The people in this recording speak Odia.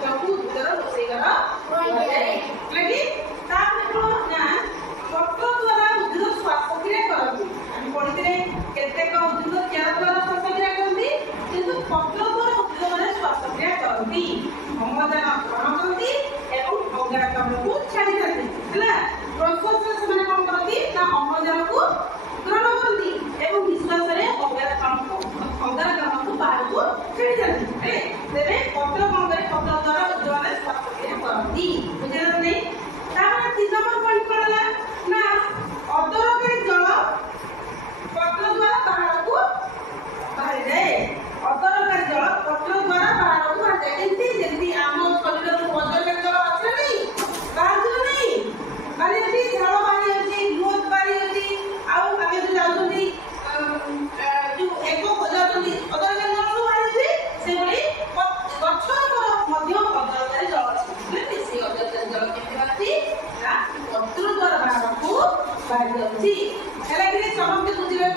ପତ୍ରକୁ ଉଦ୍ଭିଦର ରୋଷେଇ ଘର କୁହାଯାଏ। କି ତାପରେ କଣ ନା ପତ୍ର ଦ୍ୱାରା ଉଦ୍ଭିଦ ଶ୍ୱାସକ୍ରିୟା କରନ୍ତି। ଆମେ ପଢିଥିଲେ କେତେକ ଉଦ୍ଭିଦ ଚେର ଦ୍ୱାରା ଶ୍ୱାସକ୍ରିୟା କରନ୍ତି, କିନ୍ତୁ ପତ୍ର ଦ୍ୱାରା ଉଦ୍ଭିଦମାନେ ଶ୍ୱାସକ୍ରିୟା କରନ୍ତି। ଅମ୍ଳଜାନ ଗ୍ରହଣ କରନ୍ତି ଏବଂ ଅଙ୍ଗାରକାମ୍ଳକୁ ଛାଡ଼ିଥାନ୍ତି। ହେଲା, ପ୍ରଶ୍ୱାସରେ ସେମାନେ କଣ କରନ୍ତି ନା ଅମ୍ଳଜାନକୁ ଗ୍ରହଣ କରନ୍ତି ଏବଂ ନିଶ୍ୱାସରେ ଅଙ୍ଗାରକାମ୍ଳକୁ ବାହାରକୁ ଛାଡ଼ିଥାନ୍ତି। ତେବେ ପତ୍ର କଣ କରେ, ପତ୍ର ଦ୍ୱାରା ଉଦ୍ଭିଦମାନେ ଶ୍ୱାସକ୍ରିୟା କରନ୍ତି। ବୁଝିଲେ ନା ନାହିଁ? ତାପରେ 3 ନମ୍ବର ପଏଣ୍ଟ କଣ ହେଲା ନା ଅଦରକାରୀ ଜଳ ପତ୍ର ଦ୍ୱାରା ବାହାରକୁ ବାହାରିଯାଏ। ଅଦରକାରୀ ଜଳ ପତ୍ର ଦ୍ୱାରା ବାହାରକୁ ବାହାରିଯାଏ। ଯେମିତି ଆମ ଶରୀରରୁ ଅଦରକାରୀ ଜଳ ଆସିଲେ ନାହିଁ, ବାହାରୁଥିବ ନାହିଁ, ବାହାରି ଅଛି, ଝାଳ ବାହାରି ଅଛି, ଗ୍ରୋଥ ବାହାରି ଅଛି, ଆଉ ଆମେ ଯୋଉ ଯାଉଛନ୍ତି ଯୋଉ ଏକ ଯାଉଛନ୍ତି ଅଦରକାରୀ ଜଳ ସବୁ ବାହାରିଛି, ସେଭଳି ଗଛର ମଧ୍ୟ ଅଦରକାରୀ ଜଳ ଅଛି। ସେଇ ଅଦରକାରୀ ଜଳ କେମିତି ବାହାରୁଛି ନା ପତ୍ର ଦ୍ୱାରା ବାହାରକୁ ବାହାରି ଯାଉଛି। ହେଲା କି ସମସ୍ତେ ବୁଝିଲେ